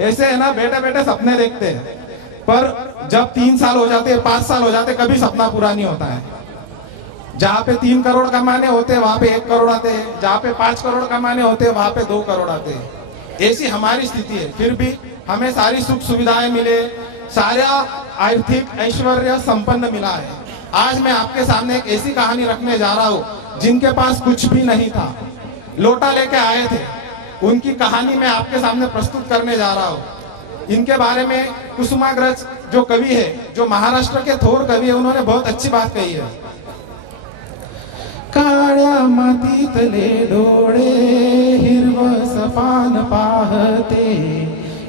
ऐसे है ना, बेटे बेटे सपने देखते हैं, पर जब 3 साल हो जाते हैं, 5 साल हो जाते, कभी सपना पूरा नहीं होता है। जहाँ पे 3 करोड़ कमाने होते हैं वहां पे 1 करोड़ आते हैं, जहाँ पे 5 करोड़ कमाने होते हैं वहां पे 2 करोड़ आते हैं। ऐसी हमारी स्थिति है। फिर भी हमें सारी सुख सुविधाएं मिले, सारा आर्थिक ऐश्वर्य संपन्न मिला है। आज मैं आपके सामने एक ऐसी कहानी रखने जा रहा हूँ जिनके पास कुछ भी नहीं था, लोटा लेके आए थे, उनकी कहानी मैं आपके सामने प्रस्तुत करने जा रहा हूँ। इनके बारे में कुसुमाग्रज जो कवि है, जो महाराष्ट्र के थोर कवि है, उन्होंने बहुत अच्छी बात कही है। काळ्या मातीतले डोळे हिरवस पान पाहते,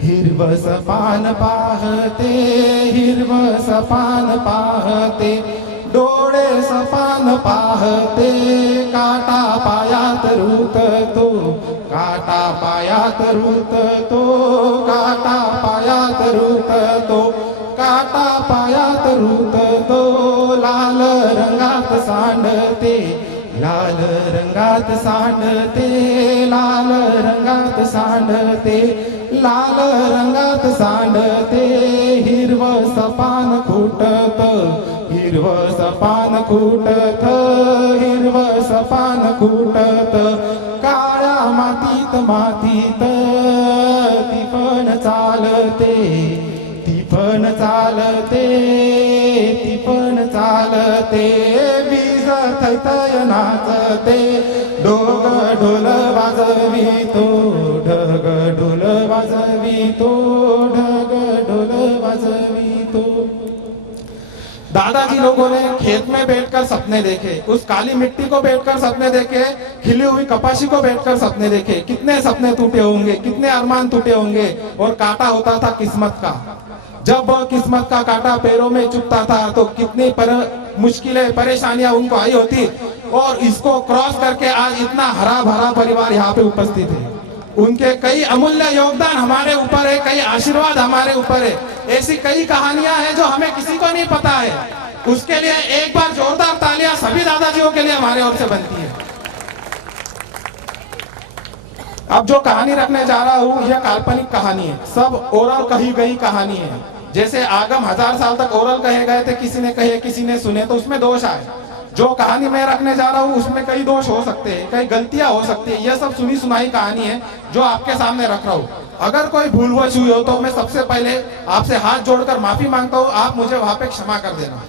हिरवस पान पाहते, हिरवस पान पाहते, डोळे सपान पाहते, काटा पायात रुततो, काटा पायात रुततो, काटा पायात रुततो, काटा पायात रुततो, लाल रंगात सांडते, लाल रंगात सांडते, लाल रंगात सांडते, लाल रंगात सांडते, हिरवस पान फुटत, हिरवस पान फुटत, हिरवस पान फुटत, काळ्या मातीत मातीत ती पण चालते, ती पण चालते, ती पण चालते, वीज थैथय नाचते, डोग ढोल वाजवितो, ढग ढोल वाजवितो, ढग ढोल वाजवितो। दादाजी लोगों ने खेत में बैठकर सपने देखे, उस काली मिट्टी को बैठकर सपने देखे, खिली हुई कपासी को बैठकर सपने देखे। कितने सपने टूटे होंगे, कितने अरमान टूटे होंगे। और कांटा होता था किस्मत का, जब किस्मत का कांटा पैरों में चुभता था तो कितनी मुश्किलें परेशानियां उनको आई होती। और इसको क्रॉस करके आज इतना हरा भरा परिवार यहाँ पे उपस्थित है। उनके कई अमूल्य योगदान हमारे ऊपर है, कई आशीर्वाद हमारे ऊपर है। ऐसी कई कहानियां हैं जो हमें किसी को नहीं पता है। उसके लिए एक बार जोरदार तालियां सभी दादाजियों के लिए हमारे ओर से बनती है। अब जो कहानी रखने जा रहा हूँ यह काल्पनिक कहानी है, सब ओरल कही गई कहानी है। जैसे आगम 1000 साल तक ओरल कहे गए थे, किसी ने कहे किसी ने सुने तो उसमें दोष आए। जो कहानी मैं रखने जा रहा हूँ उसमें कई दोष हो सकते हैं, कई गलतियां हो सकती है। यह सब सुनी सुनाई कहानी है जो आपके सामने रख रहा हूँ। अगर कोई भूलवश हुई हो तो मैं सबसे पहले आपसे हाथ जोड़कर माफी मांगता हूँ, आप मुझे वहां पे क्षमा कर देना।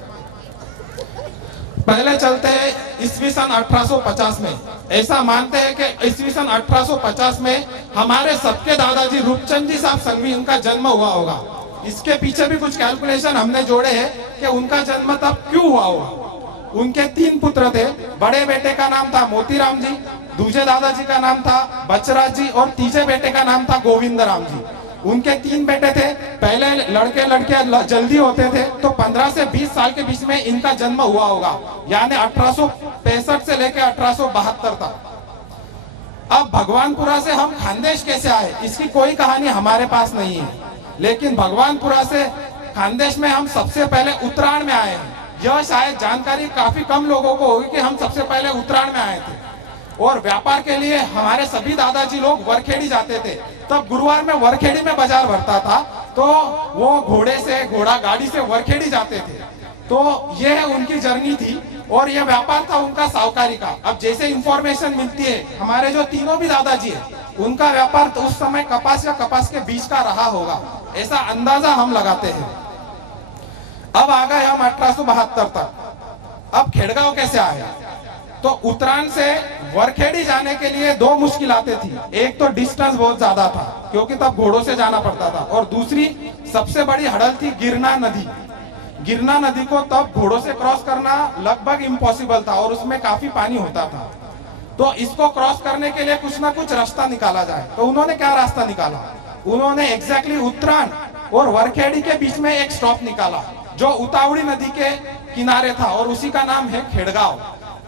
पहले चलते हैं ईस्वी सन 1850 में। ऐसा मानते हैं कि ईस्वी सन 1850 में हमारे सबके दादाजी रूपचंद जी साहब संघवी, उनका जन्म हुआ होगा। इसके पीछे भी कुछ कैलकुलेशन हमने जोड़े हैं कि उनका जन्म तब क्यों हुआ होगा। उनके 3 पुत्र थे। बड़े बेटे का नाम था मोतीराम जी, दूसरे दादाजी का नाम था बचराज जी और तीसरे बेटे का नाम था गोविंद राम जी। उनके 3 बेटे थे। पहले लड़के लड़के जल्दी होते थे तो 15 से 20 साल के बीच में इनका जन्म हुआ होगा, यानी 1865 से लेकर 1872 तक। अब भगवानपुरा से हम खानदेश कैसे आए, इसकी कोई कहानी हमारे पास नहीं है। लेकिन भगवानपुरा से खानदेश में हम सबसे पहले उत्तरायण में आए हैं। यह शायद जानकारी काफी कम लोगों को होगी कि हम सबसे पहले उत्तरायण में आए थे। और व्यापार के लिए हमारे सभी दादाजी लोग वरखेड़ी जाते थे। तब गुरुवार में वरखेड़ी में बाजार भरता था, तो वो घोड़े से, घोड़ा गाड़ी से वरखेड़ी जाते थे। तो यह उनकी जर्नी थी और यह व्यापार था उनका साहूकारी का। अब जैसे इंफॉर्मेशन मिलती है, हमारे जो तीनों भी दादाजी है उनका व्यापार तो उस समय कपास या कपास के बीज का रहा होगा, ऐसा अंदाजा हम लगाते हैं। अब आ गए हम 1872 तक। अब खेड़गांव कैसे आए, तो उत्तरायण से वरखेड़ी जाने के लिए 2 मुश्किल आती थी। एक तो डिस्टेंस बहुत ज्यादा था क्योंकि तब घोड़ों से जाना पड़ता था, और दूसरी सबसे बड़ी हड़ल थी गिरना नदी। गिरना नदी को तब घोड़ों से क्रॉस करना लगभग इम्पॉसिबल था और उसमें काफी पानी होता था। तो इसको क्रॉस करने के लिए कुछ ना कुछ रास्ता निकाला जाए। तो उन्होंने क्या रास्ता निकाला, उन्होंने एग्जैक्टली उत्तरायण और वरखेड़ी के बीच में एक स्टॉप निकाला जो उतावड़ी नदी के किनारे था और उसी का नाम है खेड़गांव।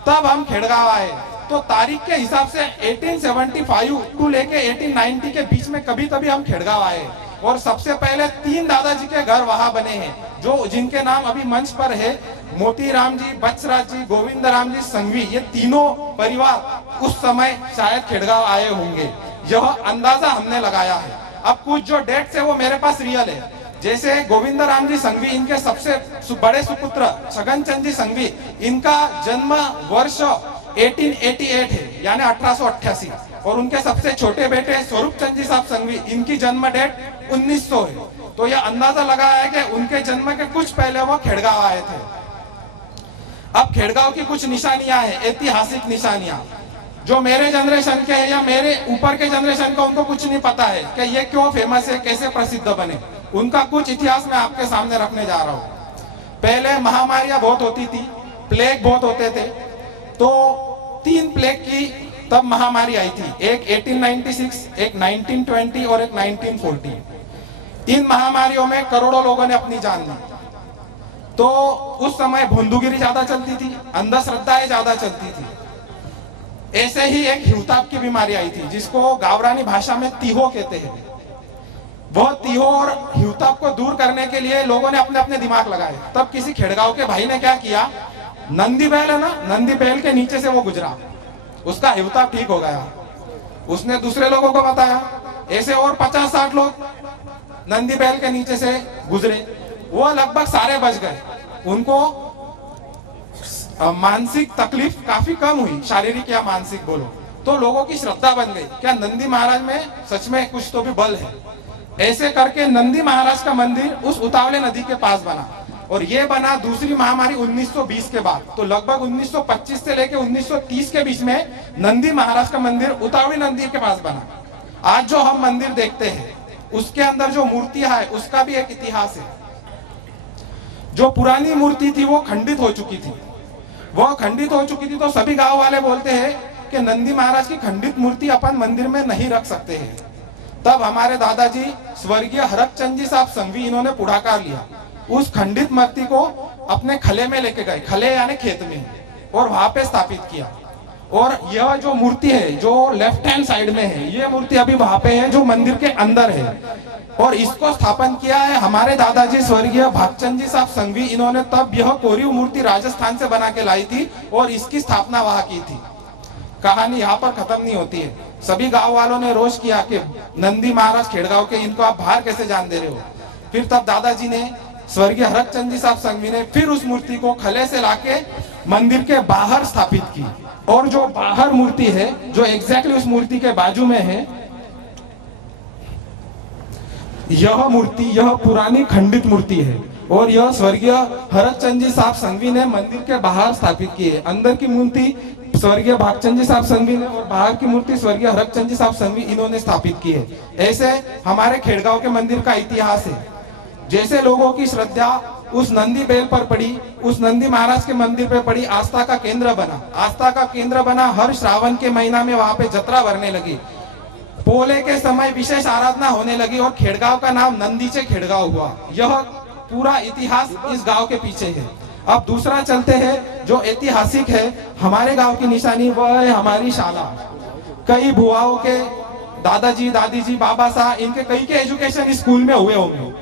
तब हम खेड़गांव आए। तो तारीख के हिसाब से 1875 टू लेके 1890 के बीच में कभी कभी हम खेड़गांव आए और सबसे पहले 3 दादाजी के घर वहां बने हैं, जो जिनके नाम अभी मंच पर है। मोतीराम जी, बचराज जी, गोविंद राम जी संघवी, ये तीनों परिवार उस समय शायद खेड़गांव आए होंगे, यह अंदाजा हमने लगाया है। अब कुछ जो डेट्स है वो मेरे पास रियल है, जैसे गोविंद राम जी संघवी, इनके सबसे बड़े सुपुत्र छगन चंद जी संघवी, इनका जन्म वर्ष 1888 है, यानी 1888, और उनके सबसे छोटे बेटे स्वरूप चंद जी साहब संघवी, इनकी जन्म डेट 1900 है। तो यह अंदाजा लगाया है कि उनके जन्म के कुछ पहले वो खेड़गांव आए थे। अब खेड़गांव की कुछ निशानियां हैं, ऐतिहासिक निशानियां, जो मेरे जनरेशन के हैं या मेरे ऊपर के जनरेशन का उनको कुछ नहीं पता है कि ये क्यों फेमस है, कैसे प्रसिद्ध बने। उनका कुछ इतिहास मैं आपके सामने रखने जा रहा हूँ। पहले महामारियां बहुत होती थी, प्लेग बहुत होते थे, तो 3 प्लेग की तब महामारी आई थी, एक 1896, एक 1920 और एक 1940। इन महामारियों में करोड़ों लोगों ने अपनी जान दी। तो उस समय भोंदूगिरी ज्यादा चलती थी, अंधश्रद्धाएं ज्यादा चलती थी। ऐसे ही एक हिवताप की बीमारी आई थी, जिसको गावरानी भाषा में तीहो कहते हैं। वह तीहो और हिवताप को दूर करने के लिए लोगों ने अपने अपने दिमाग लगाए। तब किसी खेड़गांव के भाई ने क्या किया, नंदी बैल है ना, नंदी बैल के नीचे से वो गुजरा, उसका हिवताप ठीक हो गया। उसने दूसरे लोगों को बताया, ऐसे और 50-60 लोग नंदी बैल के नीचे से गुजरे, वो लगभग सारे बच गए। उनको मानसिक तकलीफ काफी कम हुई, शारीरिक या मानसिक बोलो, तो लोगों की श्रद्धा बन गई, क्या नंदी महाराज में सच में कुछ तो भी बल है। ऐसे करके नंदी महाराज का मंदिर उस उतावले नदी के पास बना, और ये बना दूसरी महामारी 1920 के बाद। तो लगभग 1925 से लेकर 1930 के बीच में नंदी महाराज का मंदिर उतावली नदी के पास बना। आज जो हम मंदिर देखते हैं उसके अंदर जो मूर्तियां है उसका भी एक इतिहास है। जो पुरानी मूर्ति थी वो खंडित हो चुकी थी, तो सभी गांव वाले बोलते हैं कि नंदी महाराज की खंडित मूर्ति अपन मंदिर में नहीं रख सकते हैं। तब हमारे दादाजी स्वर्गीय हरकचंद जी साहब संघवी, इन्होंने पुढ़ाकार लिया, उस खंडित मूर्ति को अपने खले में लेके गए, खले यानी खेत में, और वहां पे स्थापित किया। और यह जो मूर्ति है जो लेफ्ट हैंड साइड में है, ये मूर्ति अभी वहां पे है जो मंदिर के अंदर है, और इसको स्थापन किया है हमारे दादाजी स्वर्गीय भागचंद जी साहब संघवी। इन्होंने तब यह कोरीव मूर्ति राजस्थान से बना के लाई थी और इसकी स्थापना वहां की थी। कहानी यहाँ पर खत्म नहीं होती है। सभी गांव वालों ने रोष किया कि नंदी महाराज खेड़गांव के, इनको आप बाहर कैसे जान दे रहे हो। फिर तब दादाजी ने, स्वर्गीय हरकचंद जी साहब संघवी ने, फिर उस मूर्ति को खले से लाके मंदिर के बाहर स्थापित की। और जो बाहर मूर्ति है, जो एग्जैक्टली उस मूर्ति के बाजू में है, यह मूर्ति, यह पुरानी खंडित मूर्ति है, और यह स्वर्गीय हरकचंद जी साहब संघवी ने मंदिर के बाहर स्थापित की है। अंदर की मूर्ति स्वर्गीय भागचंद जी साहब संघवी ने, और बाहर की मूर्ति स्वर्गीय हरकचंद जी साहब संघवी इन्होंने स्थापित की है। ऐसे हमारे खेड़गांव के मंदिर का इतिहास है। जैसे लोगों की श्रद्धा उस नंदी बैल पर पड़ी, उस नंदी महाराज के मंदिर पे पड़ी, आस्था का केंद्र बना। हर श्रावण के महीना में वहां पे जत्रा भरने लगी, पोले के समय विशेष आराधना होने लगी, और खेड़गांव का नाम नंदीचे खेड़गांव हुआ। यह पूरा इतिहास इस गांव के पीछे है। अब दूसरा चलते हैं, जो ऐतिहासिक है हमारे गांव की निशानी, वह है हमारी शाला। कई बुआओं के दादाजी, दादीजी, बाबा साहब, इनके कई के एजुकेशन स्कूल में हुए होंगे।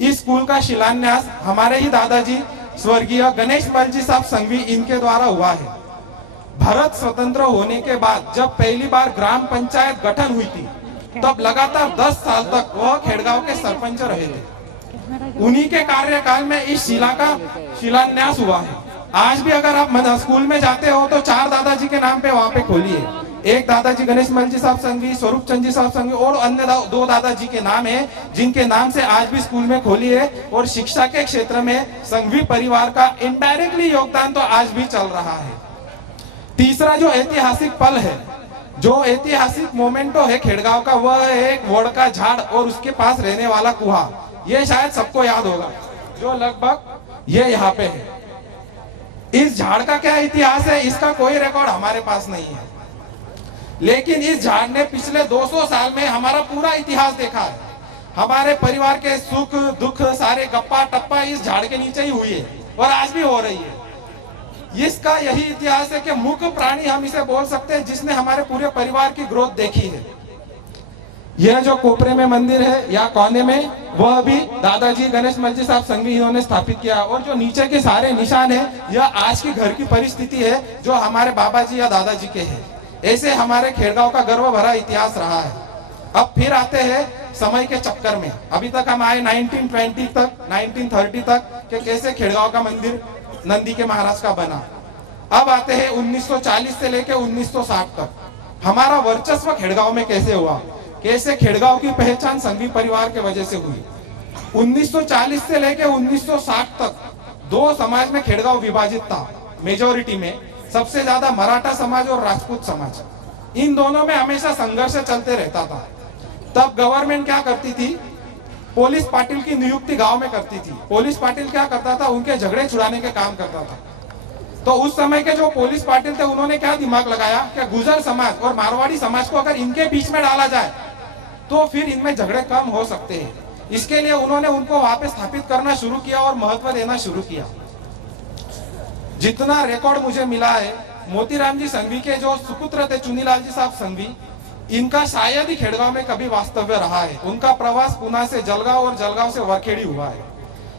इस स्कूल का शिलान्यास हमारे ही दादाजी स्वर्गीय गणेश मल जी साहब संघवी, इनके द्वारा हुआ है। भारत स्वतंत्र होने के बाद जब पहली बार ग्राम पंचायत गठन हुई थी, तब लगातार 10 साल तक वह खेड़गांव के सरपंच रहे थे। उन्हीं के कार्यकाल में इस शिला का शिलान्यास हुआ है। आज भी अगर आप स्कूल में जाते हो तो 4 दादाजी के नाम पे वहां पे खोलिए। एक दादाजी गणेश मल जी साहब संघवी, स्वरूप चंद जी साहब संघवी, और अन्य 2 दादाजी के नाम है, जिनके नाम से आज भी स्कूल में खोली है। और शिक्षा के क्षेत्र में संघवी परिवार का इनडायरेक्टली योगदान तो आज भी चल रहा है। तीसरा जो ऐतिहासिक पल है, जो ऐतिहासिक मोमेंटो है खेड़गांव का, वह है एक वोड़ का झाड़ और उसके पास रहने वाला कुआ। ये शायद सबको याद होगा, जो लगभग ये यहाँ पे है। इस झाड़ का क्या इतिहास है, इसका कोई रिकॉर्ड हमारे पास नहीं है, लेकिन इस झाड़ ने पिछले 200 साल में हमारा पूरा इतिहास देखा है। हमारे परिवार के सुख दुख सारे गप्पा टप्पा इस झाड़ के नीचे ही हुई है, और आज भी हो रही है। इसका यही इतिहास है कि मुख्य प्राणी हम इसे बोल सकते हैं जिसने हमारे पूरे परिवार की ग्रोथ देखी है। यह जो कोपरे में मंदिर है या कोने में, वह भी दादाजी गणेश मल जी साहब संघवी इन्होंने स्थापित किया। और जो नीचे के सारे निशान है, यह आज की घर की परिस्थिति है जो हमारे बाबा जी या दादाजी के हैं। ऐसे हमारे खेड़गांव का गर्व भरा इतिहास रहा है। अब फिर आते हैं समय के चक्कर में। अभी तक हम आए 1920 तक, 1930 तक कि कैसे खेड़गांव का मंदिर नंदी के महाराज का बना। अब आते हैं 1940 से लेके 1960 तक हमारा वर्चस्व खेड़गांव में कैसे हुआ, कैसे खेड़गांव की पहचान संघवी परिवार के वजह से हुई। 1940 से लेके 1960 तक दो समाज में खेड़गांव विभाजित था। मेजोरिटी में सबसे ज्यादा मराठा समाज और राजपूत समाज, इन दोनों में हमेशा संघर्ष चलते रहता था। तब गवर्नमेंट क्या करती थी, पुलिस पाटिल की नियुक्ति गांव में करती थी। पुलिस पाटिल क्या करता था, उनके झगड़े छुड़ाने के काम करता था। तो उस समय के जो पुलिस पाटिल थे उन्होंने क्या दिमाग लगाया कि गुर्जर समाज और मारवाड़ी समाज को अगर इनके बीच में डाला जाए तो फिर इनमें झगड़े कम हो सकते हैं। इसके लिए उन्होंने उनको वहां पे स्थापित करना शुरू किया और महत्व देना शुरू किया। जितना रिकॉर्ड मुझे मिला है, मोतीराम जी संघवी के जो सुपुत्र थे चुनीलाल जी साहब संघवी, इनका शायद ही खेड़गांव में कभी वास्तव्य रहा है। उनका प्रवास पुणे से जलगांव और जलगांव से वरखेड़ी हुआ है।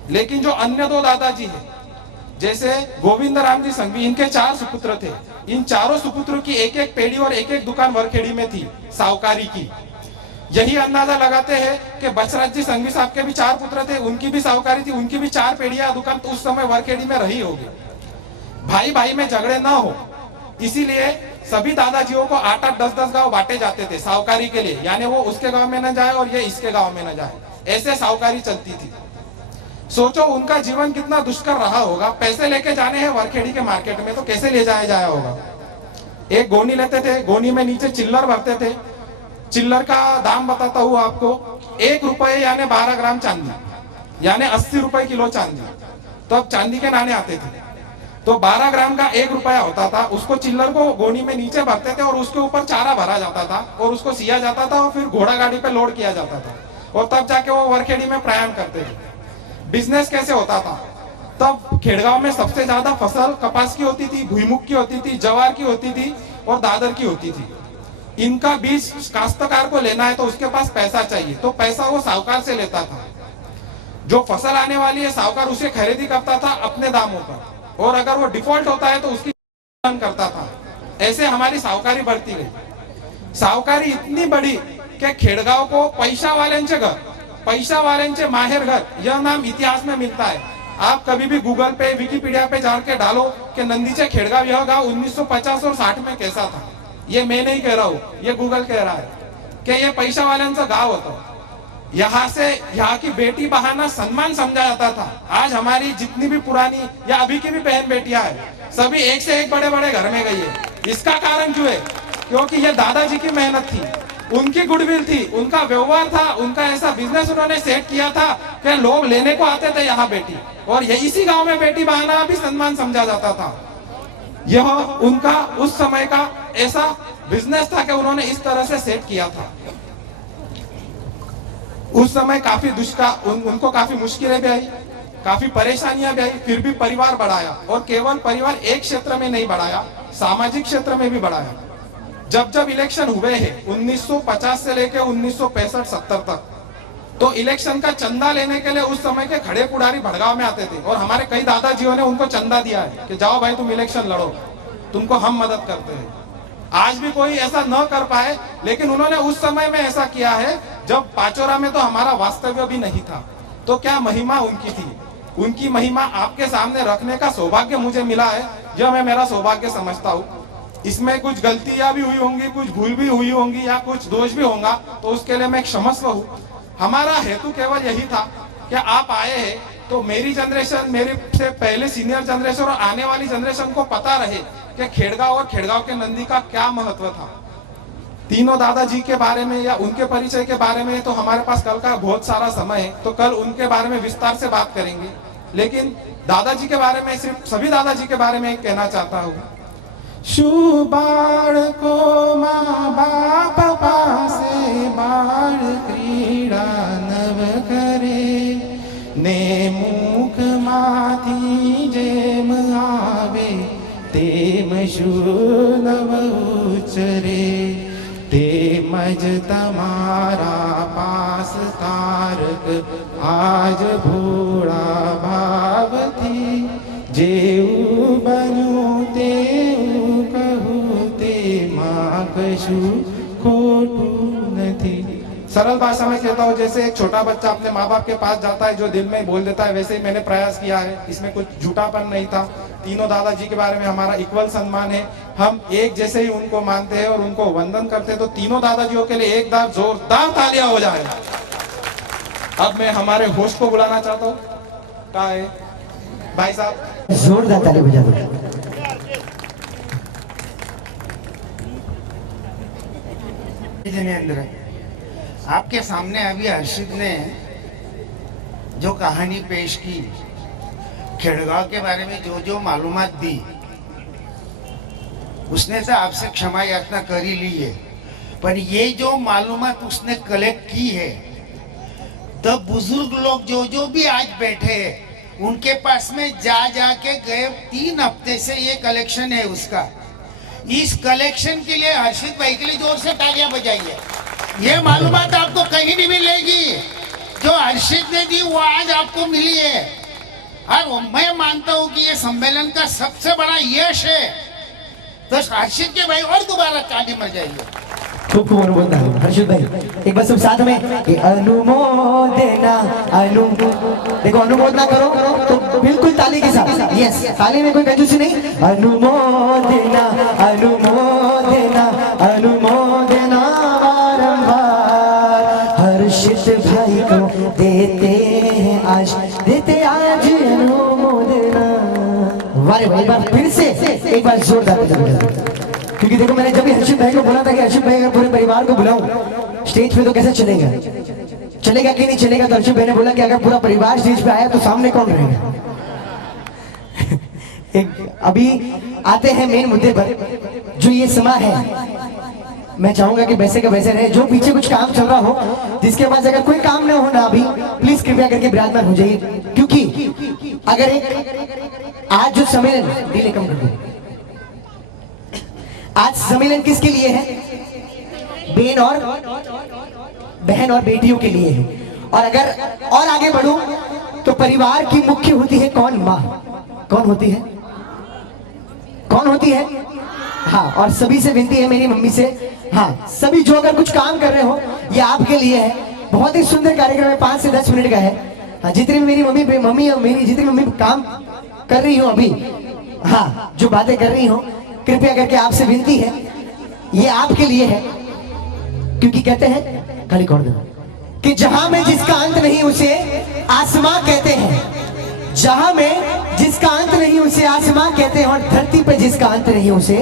लेकिन जो अन्य दो दादाजी है, जैसे गोविंद राम जी संघवी, इनके 4 सुपुत्र थे। इन चारों सुपुत्रों की एक एक पेड़ी और एक एक दुकान वरखेड़ी में थी साहूकारी की। यही अंदाजा लगाते हैं कि बचराज जी संघवी साहब के भी 4 पुत्र थे, उनकी भी साहूकारी थी, उनकी भी 4 पेड़ियां दुकान तो उस समय वरखेड़ी में रही होगी। भाई भाई में झगड़े ना हो इसीलिए सभी दादाजियों को 8-8, 10-10 गांव बांटे जाते थे साहूकारी के लिए, यानी वो उसके गांव में न जाए और ये इसके गांव में न जाए, ऐसे साहूकारी चलती थी। सोचो उनका जीवन कितना दुष्कर रहा होगा। पैसे लेके जाने हैं वरखेड़ी के मार्केट में तो कैसे ले जाया होगा। एक गोनी लेते थे, गोनी में नीचे चिल्लर भरते थे। चिल्लर का दाम बताता हूँ आपको, 1 रुपये यानी 12 ग्राम चांदी, यानी 80 रुपए किलो चांदी। तो अब चांदी के नाने आते थे, तो 12 ग्राम का 1 रुपया होता था। उसको चिल्लर को गोनी में नीचे भरते थे और उसके ऊपर चारा भरा जाता था और उसको सिया जाता था और फिर घोड़ा गाड़ी पे लोड किया जाता था और तब जाके वो वरखेड़ी में प्रयाण करते थे। बिजनेस कैसे होता था, तब खेड़गांव में सबसे ज्यादा फसल कपास की होती थी, भुईमुख की होती थी, जवार की होती थी और दादर की होती थी। इनका बीज काश्तकार को लेना है तो उसके पास पैसा चाहिए, तो पैसा वो साहूकार से लेता था। जो फसल आने वाली है साहूकार उसे खरीदी करता था अपने दामों पर, और अगर वो डिफॉल्ट होता है तो उसकी करता था। ऐसे हमारी साहूकारी बढ़ती गई। साहूकारी इतनी बड़ी कि खेड़गांव को पैसा वाल्यांचे घर, पैसा वाल्यांचे माहेर घर, यह नाम इतिहास में मिलता है। आप कभी भी गूगल पे, विकिपीडिया पे जाके डालो कि नंदीचे खेड़गांव यह गांव 1950 और 60 में कैसा था। ये मैं नहीं कह रहा हूँ, ये गूगल कह रहा है कि ये पैसा वाल्यांचा गांव होता। यहाँ से यहाँ की बेटी बहाना सम्मान समझा जाता था। आज हमारी जितनी भी पुरानी या अभी की भी बहन बेटियां हैं, सभी एक से एक बड़े बड़े घर में गई है। इसका कारण क्यों है? क्योंकि ये दादाजी की मेहनत थी, उनकी गुडविल थी, उनका व्यवहार था, उनका ऐसा बिजनेस उन्होंने सेट किया था कि लोग लेने को आते थे यहाँ बेटी, और ये इसी गांव में बेटी बहाना भी सम्मान समझा जाता था। यह उनका उस समय का ऐसा बिजनेस था कि उन्होंने इस तरह से सेट किया था। उस समय काफी उनको काफी मुश्किलें भी आई, काफी परेशानियां भी आई, फिर भी परिवार बढ़ाया, और केवल परिवार एक क्षेत्र में नहीं बढ़ाया, सामाजिक क्षेत्र में भी बढ़ाया। जब जब इलेक्शन हुए हैं 1950 से लेकर 1965-70 तक, तो इलेक्शन का चंदा लेने के लिए उस समय के खड़े पुड़ारी भड़गांव में आते थे, और हमारे कई दादाजियों ने उनको चंदा दिया है कि जाओ भाई तुम इलेक्शन लड़ो, तुमको हम मदद करते हैं। आज भी कोई ऐसा न कर पाए, लेकिन उन्होंने उस समय में ऐसा किया है जब पाचोरा में तो हमारा वास्तव्य भी नहीं था। तो क्या महिमा उनकी थी, उनकी महिमा आपके सामने रखने का सौभाग्य मुझे मिला है, यह मैं मेरा सौभाग्य समझता हूँ। इसमें कुछ गलतियां भी हुई होंगी, कुछ भूल भी हुई होंगी, या कुछ दोष भी होगा, तो उसके लिए मैं क्षमस्व हूँ। हमारा हेतु केवल यही था कि आप आए हैं तो मेरी जनरेशन, मेरे से पहले सीनियर जनरेशन और आने वाली जनरेशन को पता रहे कि खेड़गांव और खेड़गांव के नंदी का क्या महत्व था। तीनों दादाजी के बारे में या उनके परिचय के बारे में तो हमारे पास कल का बहुत सारा समय है, तो कल उनके बारे में विस्तार से बात करेंगे। लेकिन दादाजी के बारे में, सिर्फ सभी दादाजी के बारे में कहना चाहता हूँ। शुबाड़ को माँ बाप पासे बाळ क्रीड़ा नव करे, ने मुख माथी जेम आवे तेम शूनव उचरे, तेमज तमारा पास तारक आज भोळा भाव थी, जेऊ बन्यू तेऊ कहू ते मां कशु खोटू नथी। सरल भाषा में कहता हूँ, जैसे एक छोटा बच्चा अपने माँ बाप के पास जाता है, जो दिल में बोल देता है, वैसे ही मैंने प्रयास किया है। इसमें कुछ झूठापन नहीं था। तीनों दादाजी के बारे में हमारा इक्वल सम्मान है। हम एक जैसे ही उनको मानते हैं और उनको वंदन करते हैं। तो तीनों दादाजियों के लिए एक बार जोरदार तालियां हो जाए। अब मैं हमारे होस्ट को बुलाना चाहता हूँ। कहाँ है भाई साहब? जोरदार ताली बजा दो। जिनेंद्र, आपके सामने अभी हर्षित ने जो कहानी पेश की, खेड़गांव के बारे में जो जो मालूमात दी, उसने तो आपसे क्षमा याचना कर ही ली है। पर ये जो मालूमात उसने कलेक्ट की है, तब बुजुर्ग लोग जो जो भी आज बैठे हैं, उनके पास में जा के गए 3 हफ्ते से ये कलेक्शन है उसका। इस कलेक्शन के लिए हर्षित भाई के लिए जोर से तालियां बजाइए। ये मालूमात आपको कहीं नहीं मिलेगी जो हर्षित ने दी, वो आज आपको मिली है। और मैं मानता हूं कि ये सम्मेलन का सबसे बड़ा यश है। तो हर्षित के भाई और दोबारा ताली बजाइए। खूब खूब अनुमोदना हर्षित भाई, एक बार सब साथ में अनुमोदना। देखो अनुमोदना करो तो बिल्कुल ताली के साथ। यस, ताली में कोई कंजूसी नहीं। अनुमोदना अनुमोदना अनुमोदना बारंबार हर्षित भाई को देते हैं आज, देते आज अनुमोदना। वारे भाई, एक बार फिर से एक बार जोरदार ताली। क्योंकि देखो, मैंने जब भी हर्षित भाई को बोला था कि हर्षित भाई अगर पूरे परिवार को बुलाऊं स्टेज पे तो कैसे चलेगा, चलेगा कि नहीं चलेगा, तो हर्षित भाई ने बोला कि अगर पूरा परिवार स्टेज पे आया तो सामने कौन रहेगा। अभी आते हैं मेन मुद्दे पर। जो ये समा है, मैं चाहूंगा कि वैसे का वैसे रहे। जो पीछे कुछ काम चल रहा हो, जिसके पास अगर कोई काम न हो ना अभी, प्लीज कृपया करके विराजमान हो जाइए। क्योंकि अगर एक आज जो सम्मेलन डीले कम कर दो, आज सम्मेलन किसके लिए है? बहन और बेटियों के लिए है। और अगर और आगे बढ़ूं तो परिवार की मुख्य होती है कौन? माँ। कौन होती है? कौन होती है? हाँ, और सभी से विनती है मेरी मम्मी से, हाँ सभी जो अगर कुछ काम कर रहे हो, ये आपके लिए है। बहुत ही सुंदर कार्यक्रम है, 5 से 10 मिनट का है। हाँ, जितनी मेरी मम्मी और मेरी जितनी मम्मी काम कर रही हो अभी, हाँ जो बातें कर रही हो, कृपया करके आपसे विनती है, ये आपके लिए है। क्योंकि कहते हैं खाली कौन दो कि जहां में जिसका अंत नहीं उसे आसमां कहते हैं, जहां में जिसका अंत नहीं उसे आसमां कहते हैं, और धरती पे जिसका अंत नहीं उसे,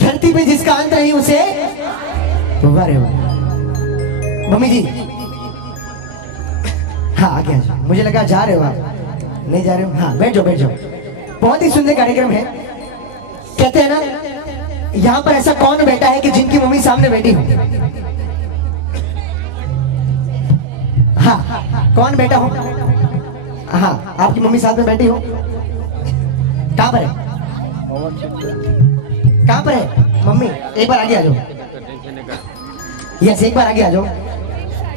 धरती पे जिसका अंत नहीं उसे। वारे वाह मम्मी जी, हाँ आगे आ जाओ। मुझे लगा जा रहे हो आप, नहीं जा रहे हो? हाँ बैठ जाओ बैठ जाओ। बहुत ही सुंदर कार्यक्रम है। कहते हैं ना, यहाँ पर ऐसा कौन बैठा है कि जिनकी मम्मी सामने बैठी हो? हाँ, कौन बैठा हो? हाँ, आपकी मम्मी साथ में बैठी हो? कहाँ पर है? कहाँ पर है मम्मी? एक बार आगे आ जाओ। यस, एक बार आगे आ जाओ।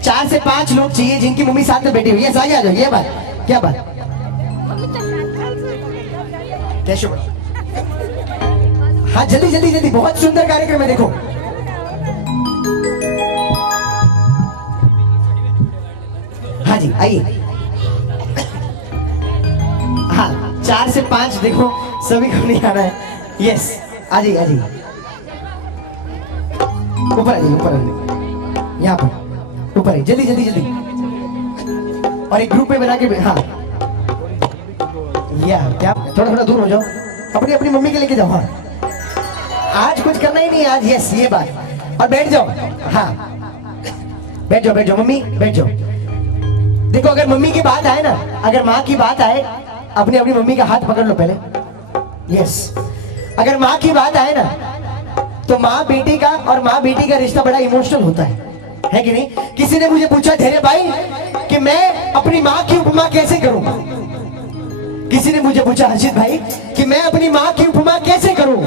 4 से 5 लोग चाहिए जिनकी मम्मी साथ में बैठी हो। यस, आगे आ जाओ। ये बात क्या बात? कैसे? हाँ जल्दी जल्दी जल्दी, बहुत सुंदर कार्यक्रम है। देखो हाँ जी आइए। हाँ 4 से 5 देखो, सभी को नहीं आना है। यस आ जाइए आ जाइए, ऊपर आ जाइए, ऊपर आ जाइए, यहाँ पर ऊपर है। जल्दी जल्दी जल्दी, और एक ग्रुप में बना के। हाँ या क्या, थोड़ा थोड़ा दूर हो जाओ, अपनी अपनी मम्मी के लेके जाओ। हाँ आज कुछ करना ही नहीं है आज। यस ये बात। और बैठ जाओ। हाँ बैठ जाओ बैठ जाओ मम्मी, बैठ जाओ। देखो अगर मम्मी की बात आए ना, अगर माँ की बात आए, अपनी अपनी मम्मी का हाथ पकड़ लो पहले। यस, अगर माँ की बात आए ना, तो माँ बेटी का और माँ बेटी का रिश्ता बड़ा इमोशनल होता है कि नहीं? किसी ने मुझे पूछा धैर्य भाई कि मैं अपनी माँ की उपमा कैसे करूं? किसी ने मुझे पूछा हर्षित भाई कि मैं अपनी माँ की उपमा कैसे करूं?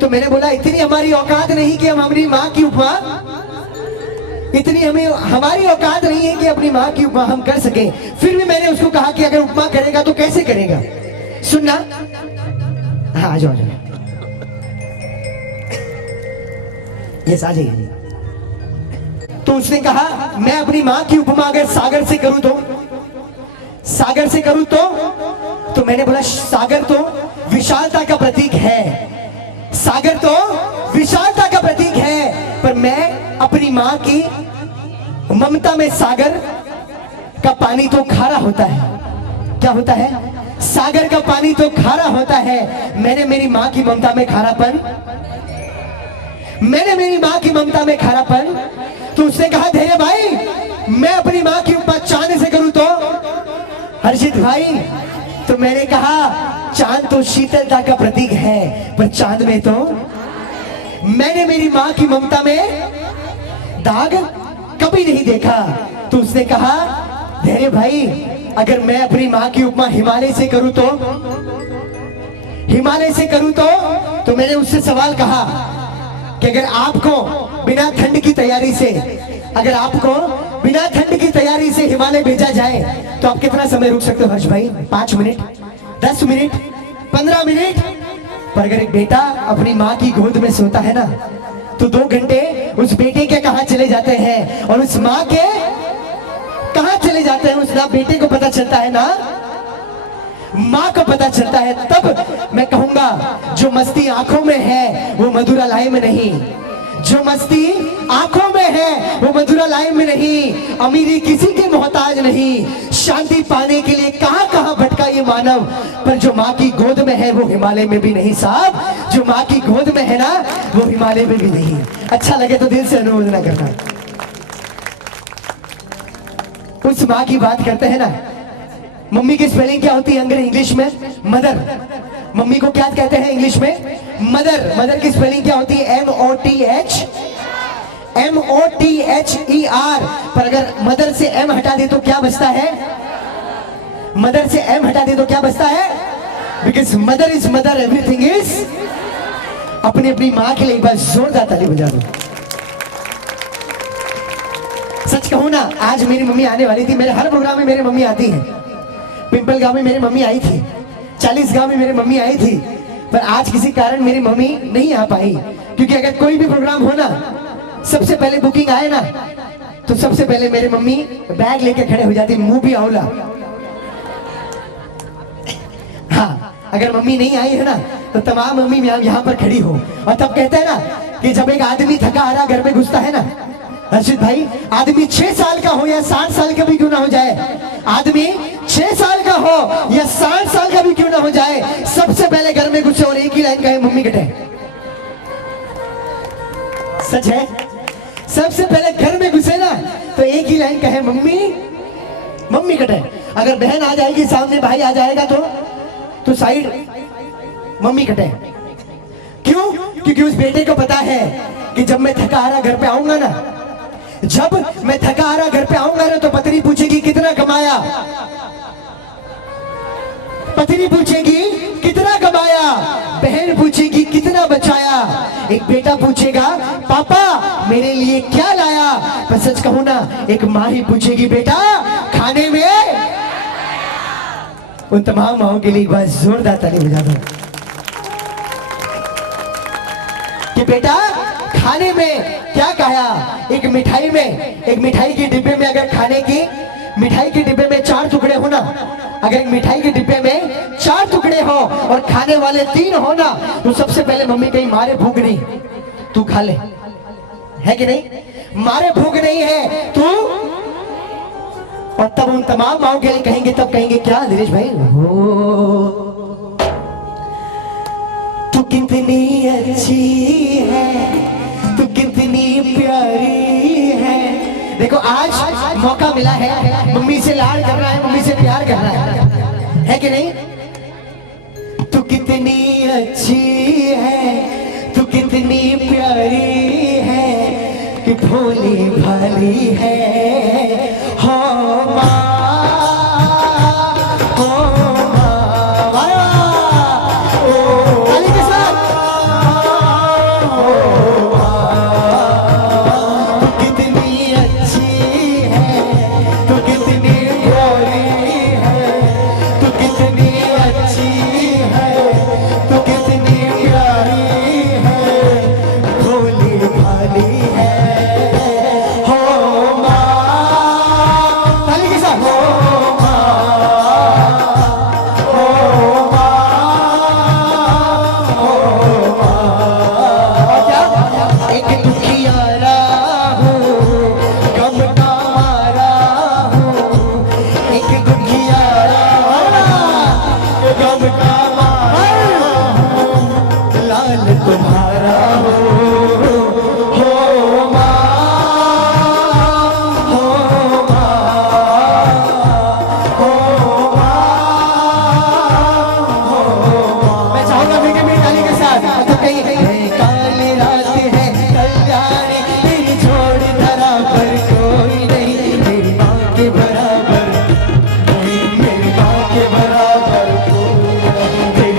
तो मैंने बोला इतनी हमारी औकात नहीं कि हम अपनी माँ की उपमा, इतनी हमारी औकात नहीं है कि अपनी माँ की उपमा हम कर सके। फिर भी मैंने उसको कहा कि अगर उपमा करेगा तो कैसे करेगा? सुनना। हाँ आ जाओ आ जाओ। यस आ जाइए। तो उसने कहा मैं अपनी माँ की उपमा अगर सागर से करूं तो, सागर से करूं तो मैंने बोला सागर तो विशालता का प्रतीक है, सागर तो विशालता का प्रतीक है, पर मैं अपनी माँ की ममता में सागर का पानी तो खारा होता है। क्या होता है? सागर का पानी तो खारा होता है। मैंने मेरी माँ की ममता में खारापन, मैंने मेरी माँ की ममता में खारापन। तो उसने कहा धैर्य भाई मैं अपनी माँ की उपमा चांद से करूं तो, हर्षित भाई तो मैंने कहा चांद तो शीतलता का प्रतीक है, पर चांद में तो मैंने मेरी माँ की ममता में दाग कभी नहीं देखा। तो उसने कहा धैर्य भाई अगर मैं अपनी माँ की उपमा हिमालय से करूं तो, हिमालय से करूं तो मैंने उससे सवाल कहा कि अगर आपको बिना ठंड की तैयारी से, अगर आपको बिना ठंड की तैयारी से हिमालय भेजा जाए तो आप कितना समय रुक सकते हो हर्ष भाई? 5 मिनट, 10 मिनट, 15 मिनट? पर अगर एक बेटा अपनी माँ की गोद में सोता है ना तो 2 घंटे उस बेटे के कहां चले जाते हैं और उस माँ के कहां चले जाते हैं, उस ना बेटे को पता चलता है ना माँ को पता चलता है। तब मैं कहूंगा जो मस्ती आंखों में है वो मधुरा लाए में नहीं, जो मस्ती आंखों में है वो मधुरा लाए में नहीं। अमीरी किसी के मोहताज नहीं, शांति पाने के लिए कहां कहां भटका ये मानव, पर जो माँ की गोद में है वो हिमालय में भी नहीं साहब, जो माँ की गोद में है ना वो हिमालय में भी नहीं। अच्छा लगे तो दिल से अनुमोदना करना। उस माँ की बात करते हैं ना, मम्मी की स्पेलिंग क्या होती है अंग्रेजी इंग्लिश में? मदर। मम्मी को क्या कहते हैं इंग्लिश में? मदर। मदर की स्पेलिंग क्या होती है? MOTHER। पर अगर मदर से M हटा दे तो क्या बचता है? मदर से M हटा दे तो क्या बचता है? Because mother is mother, everything is. अपनी अपनी माँ के लिए एक बार जोरदार ताली बजा दो। सच कहूं ना आज मेरी मम्मी आने वाली थी, मेरे हर प्रोग्राम में मेरी मम्मी आती है। पिंपल गांव में मेरी मम्मी आई थी, 40 गांव में मेरी मम्मी आई थी, पर आज किसी कारण मेरी मम्मी नहीं आ पाई। क्योंकि अगर कोई भी प्रोग्राम हो ना सबसे पहले बुकिंग आए ना तो सबसे पहले मेरी मम्मी बैग लेके खड़े हो जाती, मुंह भी आउला। हाँ अगर मम्मी नहीं आई है ना तो तमाम मम्मी यहाँ पर खड़ी हो, और तब कहते हैं ना कि जब एक आदमी थका हारा घर में घुसता है ना हर्षित भाई, आदमी 6 साल का हो या 60 साल का भी क्यों ना हो जाए, आदमी 6 साल का हो या 60 साल का भी क्यों ना हो जाए, सबसे पहले घर में घुसे और एक ही लाइन कहे मम्मी कटे। सच है, सबसे पहले घर में घुसे ना तो एक ही लाइन कहे मम्मी, मम्मी कटे। अगर बहन आ जाएगी सामने, भाई आ जाएगा तो साइड मम्मी कटे। क्यों? क्योंकि उस बेटे को पता है कि जब मैं थका हारा घर पे आऊंगा ना, जब मैं थका हारा घर पे आऊंगा ना तो पत्नी पूछेगी कितना कमाया, पत्नी पूछेगी कितना कमाया, बहन पूछेगी कितना बचाया, एक बेटा पूछेगा पापा मेरे लिए क्या लाया। पर सच कहूं ना एक माँ ही पूछेगी बेटा खाने में। उन तमाम माओं के लिए एक बार जोरदार ताली बजा दो कि बेटा खाने में क्या खाया। एक मिठाई में, एक मिठाई के डिब्बे में अगर खाने की, मिठाई के डिब्बे में 4 टुकड़े हो ना, अगर एक मिठाई के डिब्बे में 4 टुकड़े हो और खाने वाले 3 हो ना तो सबसे पहले मम्मी कहीं मारे भूख नहीं तू खा ले, है कि नहीं? मारे भूख नहीं है तू। और तब उन तमाम माओं के लिए कहेंगे, तब कहेंगे क्या दिनेश भाई, हो तू कितनी अच्छी है, तू कितनी प्यारी है। देखो आज मौका मिला है, मम्मी से लाड करना है, मम्मी से प्यार करना है कि नहीं? तू कितनी अच्छी है, तू कितनी प्यारी है कि भोली भाली है, हो माँ, हो माँ, ओ ताली के साथ, ओ माँ, तू कितनी अच्छी है, तू कितनी प्यारी है, तू कितनी अच्छी है, तू कितनी प्यारी है, भोली भाली है, हो है